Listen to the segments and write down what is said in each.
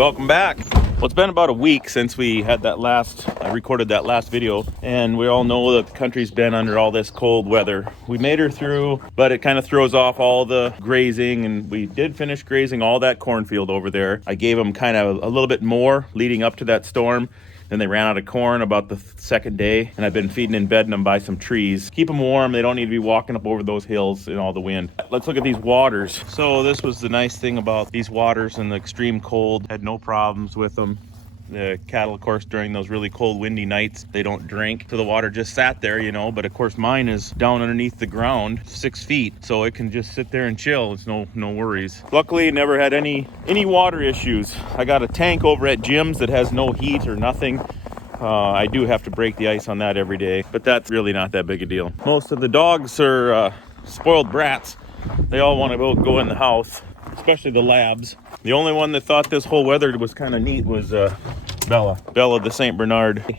Welcome back. Well, it's been about a week since we had I recorded that last video, and we all know that the country's been under all this cold weather. We made her through, but it kind of throws off all the grazing, and we did finish grazing all that cornfield over there. I gave them kind of a little bit more leading up to that storm. Then they ran out of corn about the second day, and I've been feeding and bedding them by some trees. Keep them warm. They don't need to be walking up over those hills in all the wind. Let's look at these waters. So this was the nice thing about these waters in the extreme cold. Had no problems with them. The cattle, of course, during those really cold, windy nights, they don't drink. So the water just sat there, but of course mine is down underneath the ground, 6 feet. So it can just sit there and chill. It's no worries. Luckily, never had any water issues. I got a tank over at Jim's that has no heat or nothing. I do have to break the ice on that every day, but that's really not that big a deal. Most of the dogs are spoiled brats. They all want to go in the house, especially the labs. The only one that thought this whole weather was kind of neat was Bella the St. Bernard.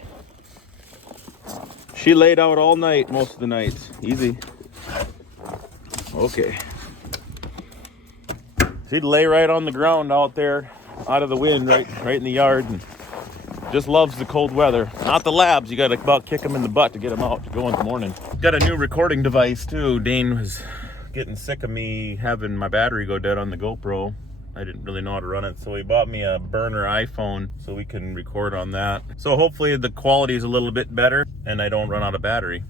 She laid out all night, most of the nights. Easy. Okay. She'd lay right on the ground out there, out of the wind, right in the yard, and just loves the cold weather. Not the labs. You got to about kick them in the butt to get them out to go in the morning. Got a new recording device too. Dane was getting sick of me having my battery go dead on the GoPro. I didn't really know how to run it, so he bought me a burner iPhone so we can record on that. So hopefully the quality is a little bit better and I don't run out of battery.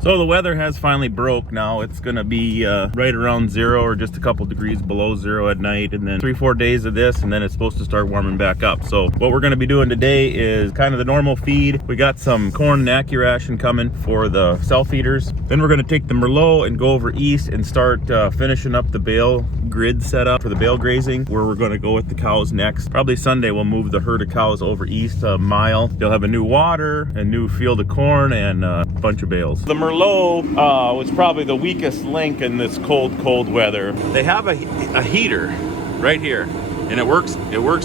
So the weather has finally broke now. It's gonna be right around 0 or just a couple degrees below 0 at night, and then 3-4 days of this, and then it's supposed to start warming back up. So what we're gonna be doing today is kind of the normal feed. We got some corn and AccuRation coming for the cell feeders. Then we're gonna take the Merlot and go over east and start finishing up the bale grid setup for the bale grazing, where we're gonna go with the cows next. Probably Sunday we'll move the herd of cows over east a mile. They'll have a new water, a new field of corn, and a bunch of bales. The Merlot was probably the weakest link in this cold weather. They have a heater right here, and it works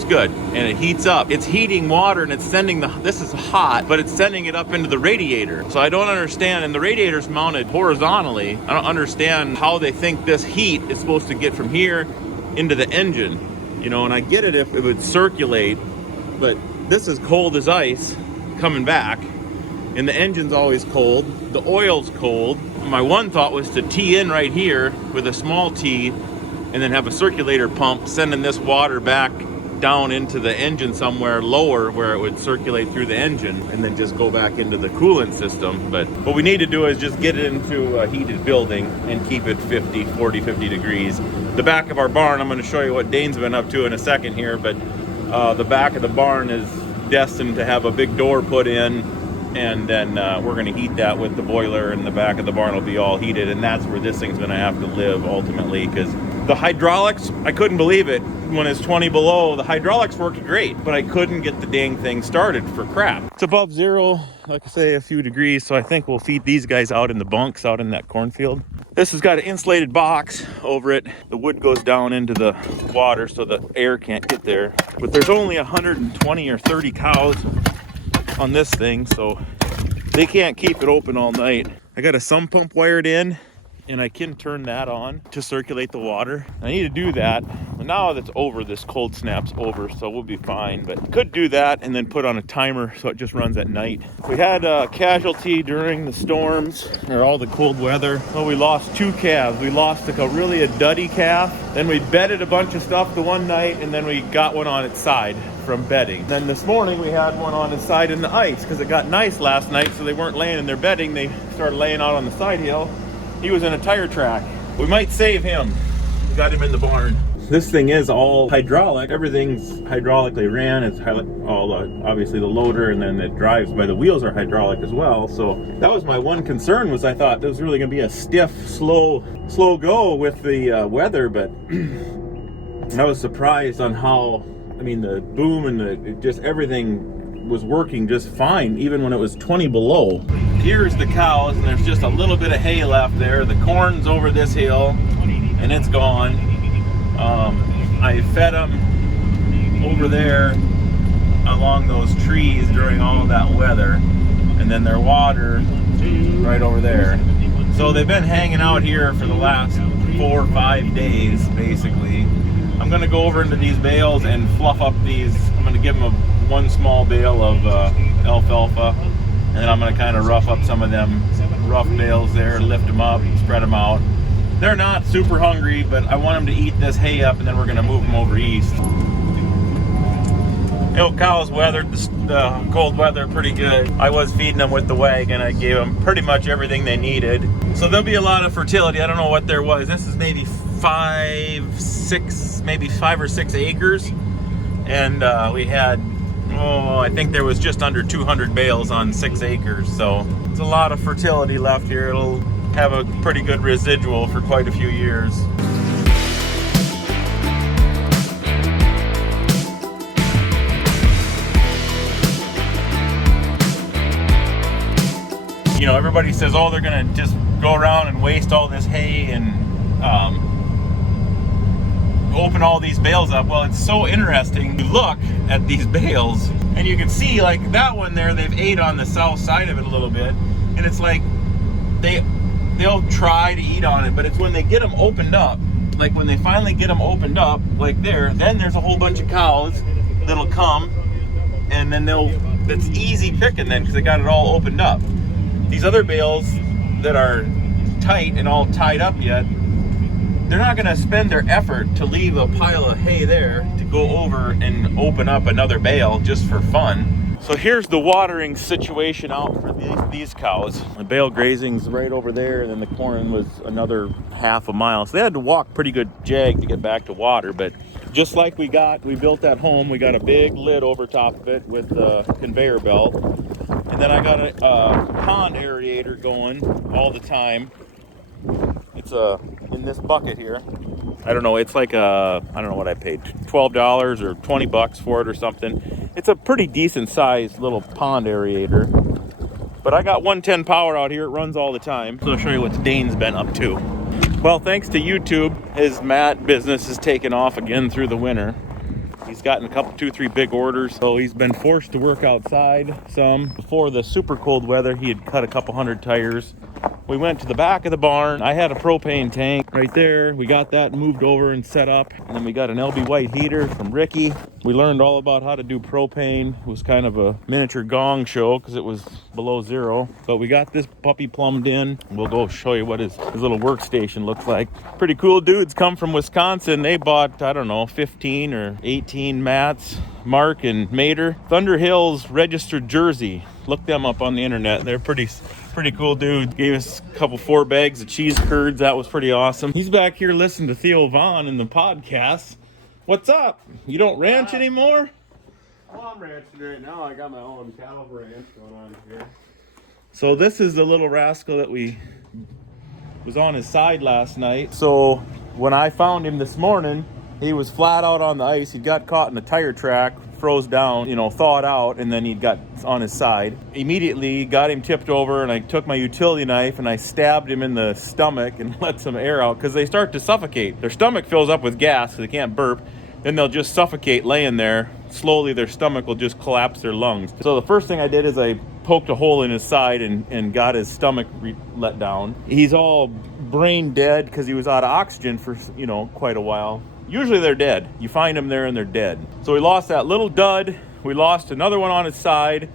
good, and it heats up. It's heating water, and it's sending this is hot, but it's sending it up into the radiator. So I don't understand, and the radiator's mounted horizontally. I don't understand how they think this heat is supposed to get from here into the engine, and I get it if it would circulate, but this is cold as ice coming back. And the engine's always cold, the oil's cold. My one thought was to tee in right here with a small tee and then have a circulator pump sending this water back down into the engine somewhere lower where it would circulate through the engine and then just go back into the coolant system. But what we need to do is just get it into a heated building and keep it 50 degrees. The back of our barn, I'm gonna show you what Dane's been up to in a second here, but the back of the barn is destined to have a big door put in, and then we're going to heat that with the boiler, and the back of the barn will be all heated, and that's where this thing's going to have to live ultimately, because the hydraulics, I couldn't believe it. When it's 20 below, the hydraulics worked great, but I couldn't get the dang thing started for crap. It's above 0, like I say, a few degrees, so I think we'll feed these guys out in the bunks out in that cornfield. This has got an insulated box over it. The wood goes down into the water so the air can't get there, but there's only 120 or 30 cows on this thing, so they can't keep it open all night. I got a sump pump wired in, and I can turn that on to circulate the water. I need to do that. But now that's over, this cold snap's over, so we'll be fine. But could do that and then put on a timer so it just runs at night. We had a casualty during the storms or all the cold weather. Well, we lost 2 calves. We lost a duddy calf. Then we bedded a bunch of stuff the one night, and then we got one on its side from bedding. Then this morning we had one on its side in the ice because it got nice last night, so they weren't laying in their bedding. They started laying out on the side hill. He was in a tire track. We might save him. We got him in the barn. This thing is all hydraulic. Everything's hydraulically ran. It's obviously the loader, and then it drives by the wheels are hydraulic as well. So that was my one concern, was I thought there was really gonna be a stiff, slow go with the weather, but I was surprised on how, the boom and just everything was working just fine, even when it was 20 below. Here's the cows, and there's just a little bit of hay left there. The corn's over this hill, and it's gone. I fed them over there along those trees during all that weather, and then their water right over there. So they've been hanging out here for the last 4 or 5 days, basically. I'm gonna go over into these bales and fluff up these. I'm gonna give them one small bale of alfalfa, and then I'm gonna kind of rough up some of them rough bales there, lift them up, spread them out. They're not super hungry, but I want them to eat this hay up, and then we're gonna move them over east. The old cows weathered the cold weather pretty good. I was feeding them with the wagon. I gave them pretty much everything they needed. So there'll be a lot of fertility. I don't know what there was. This is maybe 5 or 6 acres. And we had, I think there was just under 200 bales on 6 acres. So it's a lot of fertility left here. It'll have a pretty good residual for quite a few years. You know, everybody says, oh, they're gonna just go around and waste all this hay and open all these bales up. Well, it's so interesting to look at these bales, and you can see, like that one there, they've ate on the south side of it a little bit, and it's like they'll try to eat on it, but it's when they get them opened up, like when they finally get them opened up, like there, then there's a whole bunch of cows that'll come, and then that's easy picking then, because they got it all opened up. These other bales that are tight and all tied up yet, they're not going to spend their effort to leave a pile of hay there to go over and open up another bale just for fun. So here's the watering situation out for these cows. The bale grazing's right over there, and then the corn was another half a mile. So they had to walk pretty good jag to get back to water, but just like we built at home, we got a big lid over top of it with a conveyor belt. And then I got a pond aerator going all the time. It's in this bucket here. I don't know, it's like I don't know what I paid, $12 or $20 for it or something. It's a pretty decent sized little pond aerator. But I got 110 power out here, it runs all the time. So I'll show you what Dane's been up to. Well, thanks to YouTube, his mat business has taken off again through the winter. He's gotten a couple, 2-3 big orders, so he's been forced to work outside some. Before the super cold weather, he had cut a couple hundred tires. We went to the back of the barn. I had a propane tank right there. We got that moved over and set up. And then we got an LB White heater from Ricky. We learned all about how to do propane. It was kind of a miniature gong show because it was below zero. But we got this puppy plumbed in. We'll go show you what his little workstation looks like. Pretty cool dudes come from Wisconsin. They bought, I don't know, 15 or 18 mats. Mark and Mater. Thunder Hills registered Jersey. Look them up on the internet. They're pretty cool dudes. Gave us a couple 4 bags of cheese curds. That was pretty awesome. He's back here listening to Theo Vaughn in the podcast. What's up? You don't ranch anymore? Well, I'm ranching right now. I got my own cattle ranch going on here. So this is the little rascal that was on his side last night. So when I found him this morning, he was flat out on the ice. He got caught in a tire track, froze down, thawed out, and then he got on his side. Immediately got him tipped over, and I took my utility knife and I stabbed him in the stomach and let some air out because they start to suffocate. Their stomach fills up with gas so they can't burp. Then they'll just suffocate laying there. Slowly their stomach will just collapse their lungs. So the first thing I did is I poked a hole in his side and got his stomach let down. He's all brain dead because he was out of oxygen for quite a while. Usually they're dead. You find them there and they're dead. So we lost that little dud. We lost another one on his side.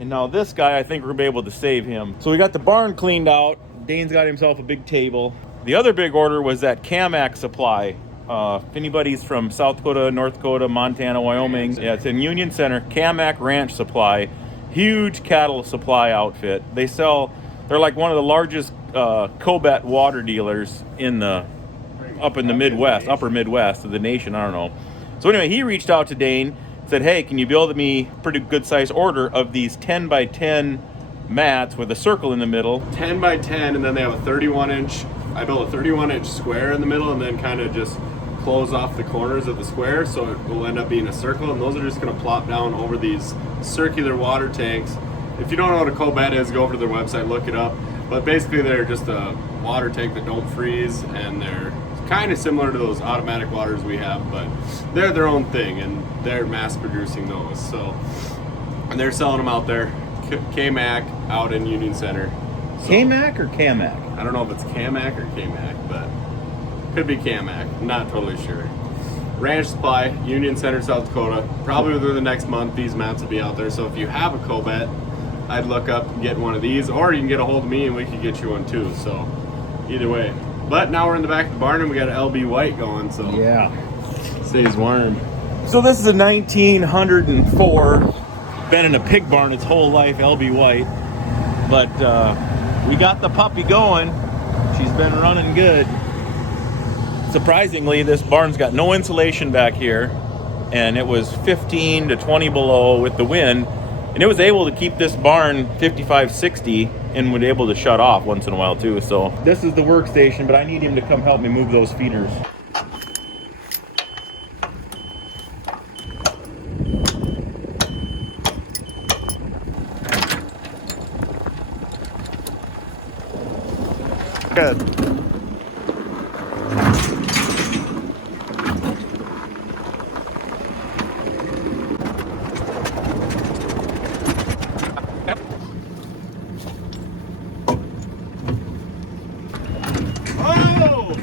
And now this guy, I think we're going to be able to save him. So we got the barn cleaned out. Dane's got himself a big table. The other big order was that Camac supply. If anybody's from South Dakota, North Dakota, Montana, Wyoming, yeah, it's in Union Center. Camac Ranch Supply. Huge cattle supply outfit. They're like one of the largest Cobat water dealers up in the Midwest, upper Midwest of the nation, I don't know. So anyway, he reached out to Dane, said, hey, can you build me a pretty good size order of these 10 by 10 mats with a circle in the middle. 10 by 10, and then they have a 31 inch. I built a 31 inch square in the middle and then kind of just close off the corners of the square, so it will end up being a circle, and those are just going to plop down over these circular water tanks. If you don't know what a Cobat is, go over to their website, look it up. But basically they're just a water tank that don't freeze, and they're kind of similar to those automatic waters we have, but they're their own thing, and they're mass producing those. So, and they're selling them out there. Camac out in Union Center. So, Camac or Camac? I don't know if it's Camac or Camac, but could be Camac. I'm not totally sure. Ranch Supply, Union Center, South Dakota. Probably within the next month, these mats will be out there. So if you have a Covet, I'd look up and get one of these, or you can get a hold of me and we could get you one too. So either way. But now we're in the back of the barn and we got an LB White going, so Yeah. stays warm. So this is a 1904, been in a pig barn its whole life, LB White. But we got the puppy going. She's been running good. Surprisingly, this barn's got no insulation back here, and it was 15 to 20 below with the wind, and it was able to keep this barn 55, 60 and was able to shut off once in a while too. So this is the workstation, but I need him to come help me move those feeders. Good. Oh!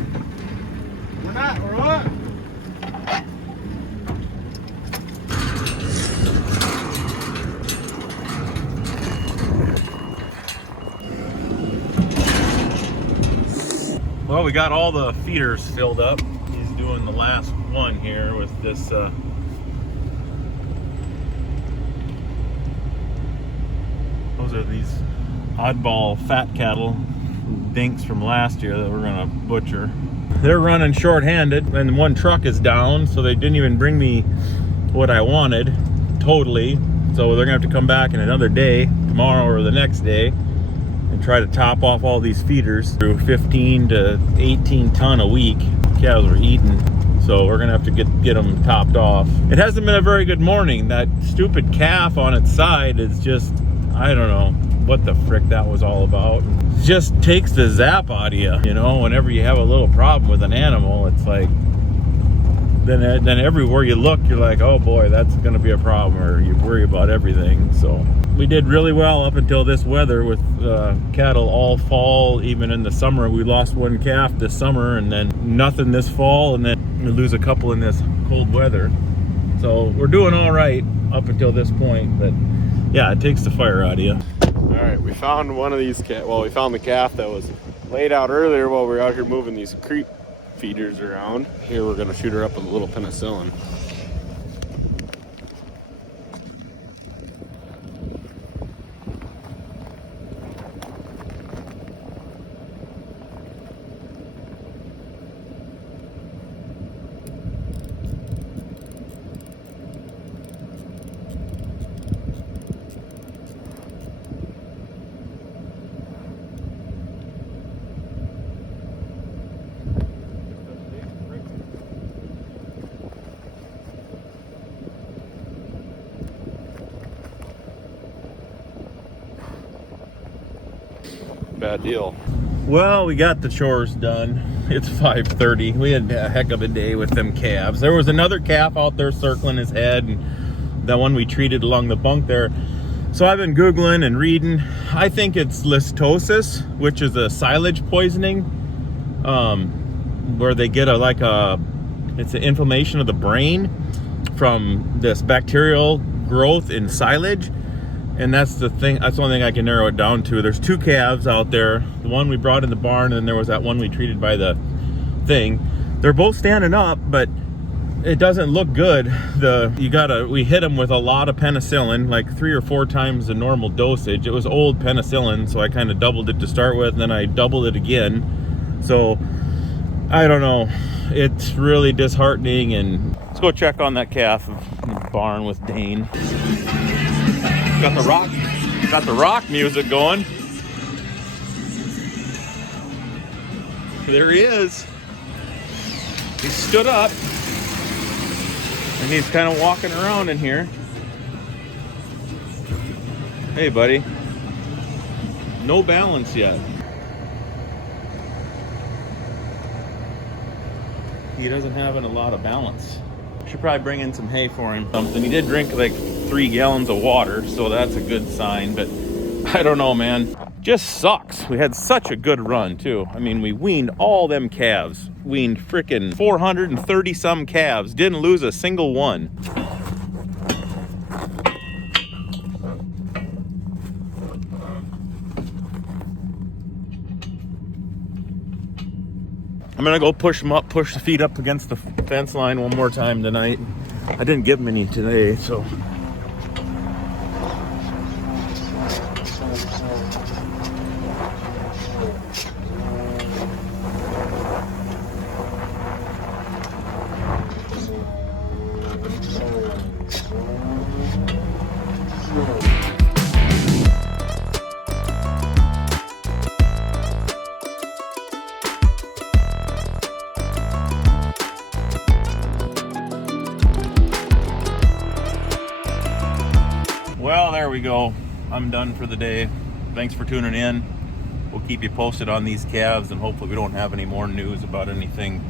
We're what? Well, we got all the feeders filled up. He's doing the last one here with this those are these oddball fat cattle dinks from last year that we're gonna butcher. They're running short-handed and one truck is down, so they didn't even bring me what I wanted totally. So they're gonna have to come back in another day, tomorrow or the next day, and try to top off all these feeders through 15 to 18 ton a week. Cows are eating, so we're gonna have to get them topped off. It hasn't been a very good morning. That stupid calf on its side is just, I don't know what the frick that was all about. It just takes the zap out of you, you know. Whenever you have a little problem with an animal, it's like then everywhere you look, you're like, oh boy, that's gonna be a problem, or you worry about everything. So we did really well up until this weather with cattle all fall. Even in the summer, we lost one calf this summer, and then nothing this fall, and then we lose a couple in this cold weather. So we're doing all right up until this point, but yeah, it takes the fire out of you. All right, we found one of these we found the calf that was laid out earlier while we were out here moving these creep feeders around. Here we're gonna shoot her up with a little penicillin. Bad deal. Well, we got the chores done. It's 5:30. We had a heck of a day with them calves. There was another calf out there circling his head, and that one we treated along the bunk there. So I've been Googling and reading. I think it's listosis, which is a silage poisoning, where they get it's an inflammation of the brain from this bacterial growth in silage. And that's the thing, that's the only thing I can narrow it down to. There's two calves out there. The one we brought in the barn, and then there was that one we treated by the thing. They're both standing up, but it doesn't look good. We hit them with a lot of penicillin, like 3 or 4 times the normal dosage. It was old penicillin, so I kind of doubled it to start with, and then I doubled it again. So I don't know. It's really disheartening. And let's go check on that calf in the barn with Dane. Got the rock music going. There he is. He stood up and he's kind of walking around in here. Hey buddy. No balance yet. He doesn't have a lot of balance. Should probably bring in some hay for him. Something. He did drink like 3 gallons of water, so that's a good sign, but I don't know, man. just sucks. We had such a good run too. I mean, we weaned all them calves. Weaned freaking 430 some calves. Didn't lose a single one. I'm gonna go push them up, push the feet up against the fence line one more time tonight. I didn't give them any today, so. Well, there we go. I'm done for the day. Thanks for tuning in. We'll keep you posted on these calves, and hopefully we don't have any more news about anything